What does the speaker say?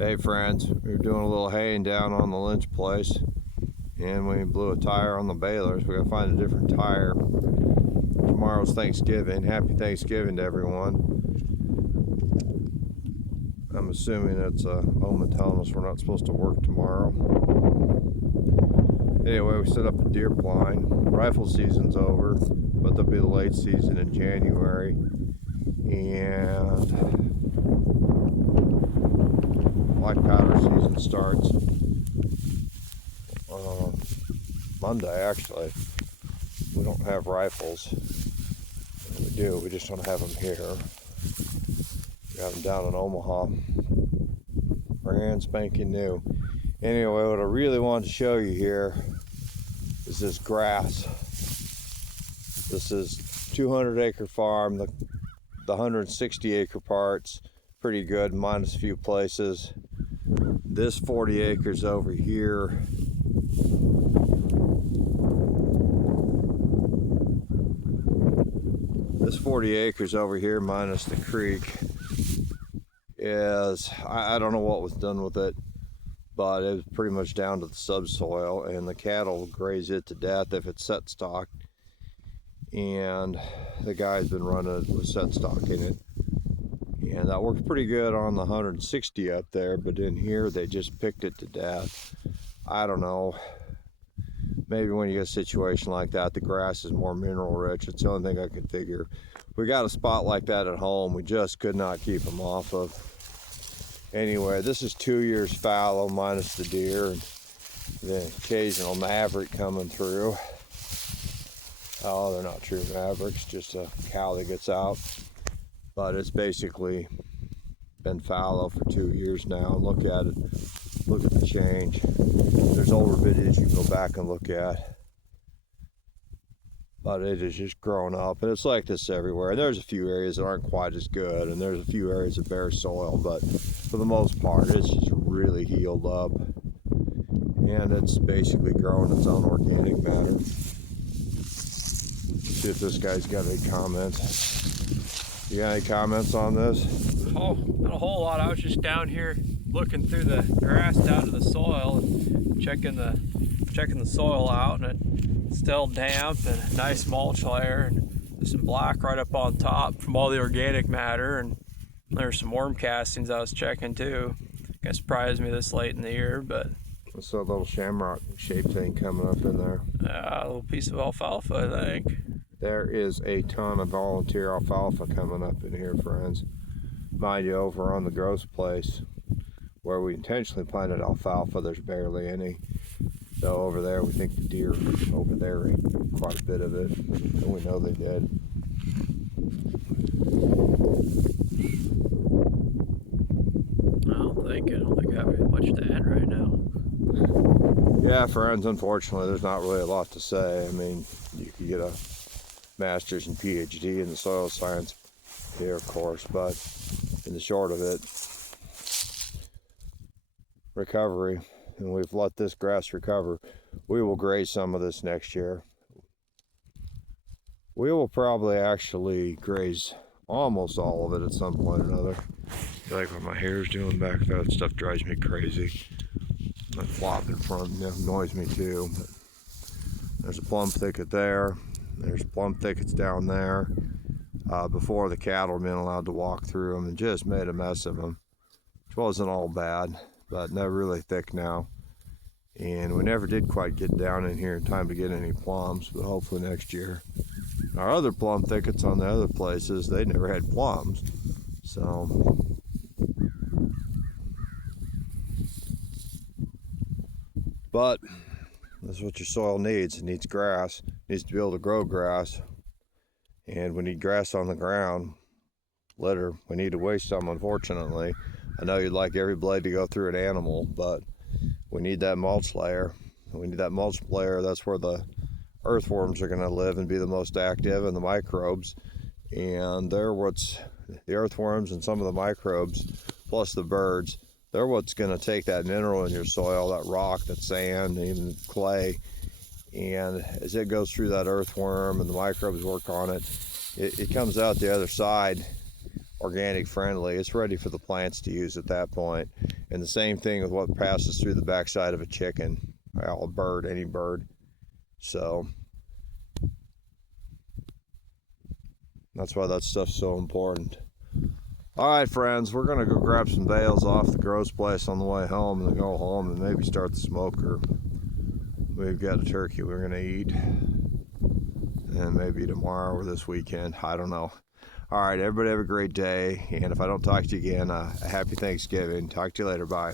Hey friends, we were doing a little haying down on the Lynch place and we blew a tire on the balers. We gotta find a different tire. Tomorrow's Thanksgiving. Happy Thanksgiving to everyone. I'm assuming it's a omen telling us we're not supposed to work tomorrow. Anyway, we set up a deer blind. Rifle season's over, but there'll be the late season in January. And black powder season starts Monday, actually. We don't have rifles. We do, we just don't have them here. We have them down in Omaha. Brand spanking new. Anyway, what I really want to show you here is this grass. This is 200-acre farm. The 160-acre part's pretty good, minus a few places. This 40 acres over here minus the creek is, I don't know what was done with it, but it was pretty much down to the subsoil, and the cattle graze it to death if it's set stock. And the guy's been running it with set stock in it, and that works pretty good on the 160 up there, but in here they just picked it to death. I don't know, maybe when you get a situation like that, the grass is more mineral rich. It's the only thing I could figure. We got a spot like that at home, we just could not keep them off of. Anyway, this is 2 years fallow minus the deer and the occasional maverick coming through. Oh, they're not true mavericks, just a cow that gets out. But it's basically been fallow for 2 years now. Look at it. Look at the change. There's older videos you can go back and look at. But it is just grown up, and it's like this everywhere. And there's a few areas that aren't quite as good, and there's a few areas of bare soil, but for the most part, it's just really healed up. And it's basically growing its own organic matter. See if this guy's got any comments. You got any comments on this? Oh, not a whole lot. I was just down here looking through the grass down to the soil and checking the soil out, and it's still damp and a nice mulch layer, and there's some black right up on top from all the organic matter, and there's some worm castings I was checking too. Kind of surprised me this late in the year, but what's that little shamrock shaped thing coming up in there? A little piece of alfalfa, I think. There is a ton of volunteer alfalfa coming up in here, friends. Mind you, over on the gross place where we intentionally planted alfalfa, there's barely any. So over there, we think the deer over there ate quite a bit of it, and we know they did. I don't think I have much to add right now. Yeah, friends, unfortunately, there's not really a lot to say. I mean, you could get a master's and PhD in the soil science here, of course, but in the short of it, recovery, and we've let this grass recover. We will graze some of this next year. We will probably actually graze almost all of it at some point or another. I like what my hair is doing back there. That stuff drives me crazy. My flop in front annoys me too. But there's a plum thicket there. There's plum thickets down there. Before, the cattle have been allowed to walk through them and just made a mess of them, which wasn't all bad, but they're really thick now. And we never did quite get down in here in time to get any plums, but hopefully next year. Our other plum thickets on the other places, they never had plums. So but that's what your soil needs. It needs grass. It needs to be able to grow grass. And we need grass on the ground. Litter, we need to waste some, unfortunately. I know you'd like every blade to go through an animal, but we need that mulch layer. We need that mulch layer. That's where the earthworms are going to live and be the most active, and the microbes. And they're what's, the earthworms and some of the microbes, plus the birds, they're what's going to take that mineral in your soil, that rock, that sand, even clay. And as it goes through that earthworm and the microbes work on it, it comes out the other side organic friendly. It's ready for the plants to use at that point. And the same thing with what passes through the backside of a chicken, well, a bird, any bird. So that's why that stuff's so important. All right, friends, we're gonna go grab some bales off the gross place on the way home, and then go home and maybe start the smoker. We've got a turkey we're gonna eat, and maybe tomorrow or this weekend, I don't know. All right, everybody have a great day, and if I don't talk to you again, a happy Thanksgiving. Talk to you later, bye.